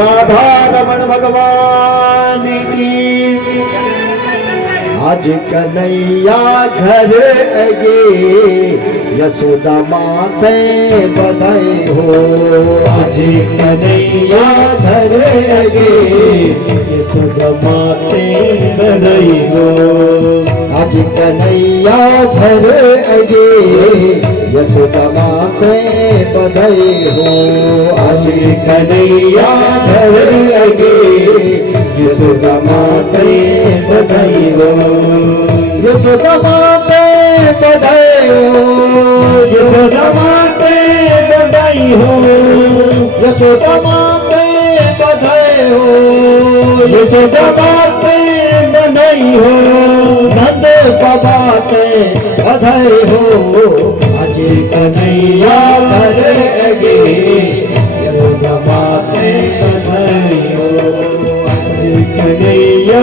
राधा रमण भगवान की। आज कन्हैया घर अगे यशोदा माते बधाई हो। आज कन्हैया घर अगे यशोदा माते बधाई हो। आज कन्हैया घर अगे यशोदा माते बधाई हो। आज कन्हैया घर अगे यशोदा माते बधाई हो। यशोदा माते बधाई हो। यशोदा माते बधाई हो। यशोदा माते बधाई हो। यशोदा माते बधाई हो। नंद बाबा ते बधाई हो। आज कन्हैया घर अगे यशोदा माते बधाई हो। आज कन्हैया